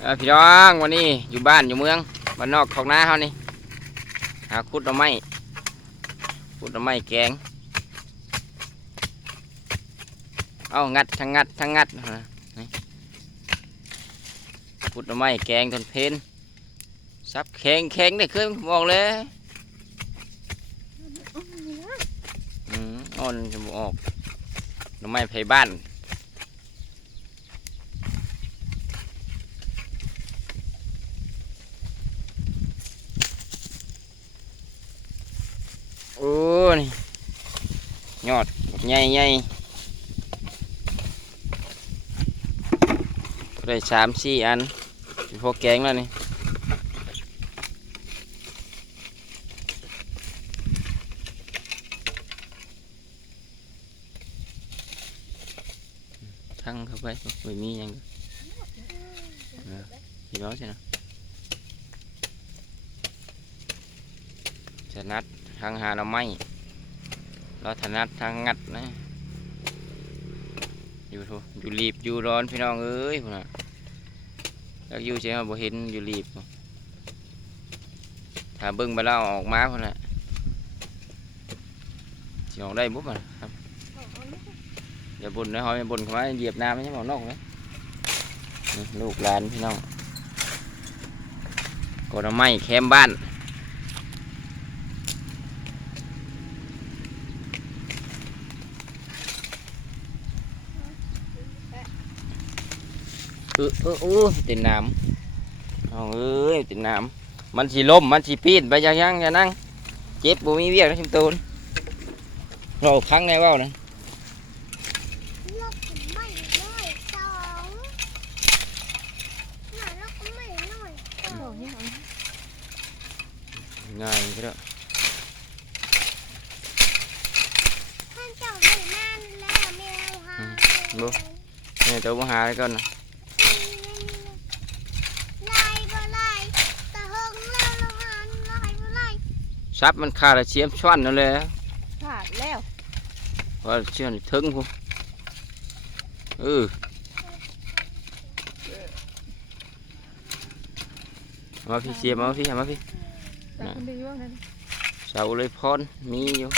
เออพี่น้องวันนี้อยู่บ้านอยู่เมืองบ้านนอกของน้าเขานี่หาคุดหน่อไม้คุดหน่อไม้แกงเอางัดทั้งงัดทั้งงัดนะนี่คุดหน่อไม้แกงทนเพนซับแข็งแข็งได้เคยบอกเลยอ่อนจะบออกหน่อไม้ไผ่บ้าน โอ้ นี่ยอดใหญ่ใหญ่ได้สามสี่อันพวกแกงแล้วนี่ทั้งเข้าไปไม่มียังพี่น้องใช่ไหมจะนัดทางหาหน่อไม้ เราถนัดทางงัดนะ อยู่ทุอยู่รีบอยู่ร้อนพี่น้องเอ้ยพุ่นน่ะแล้วอยู่ใช่ไหมบ่เห็นอยู่รีบถ้าเบิ่งไปแล้วอาออกมาพุ่นน่ะสิออกได้บุ๊บอะครับอย่าบ่นนะหอยอย่าบ่นเข้ามาเหยียบน้ำไม่ใช่หมอนอกเลยลูกหลานพี่น้องกดหน่อไม้แคมบ้าน เออเออเออติดน้ำเอาเอ้ยติดน้ำมันสิล่มมันสิปีนไปยังยังย่านั่งเจ็บบ่มีเวียกนะชิมตูนเราคั้งไงว่าวนะลกไม่น้อยสองหน่อยลกไม่น้อยสองง่ายก็ได้ท่านเจ้าไม่นานแล้วแมวหาเนี่ยตัวมาหาไว้ก่อนนะ ลายบ่ลายตะเฮงแล้วละหันลายบ่ลาย ซับมันขาดแล้วเชียมช้อนนั่นเลยขาดแล้วว่าเชียมนถึงพูเออเอามาพี่เชียมเอามาพี่เอามาพี่ แต่คนเดียวนั่นเสาเลยพรมีอยู่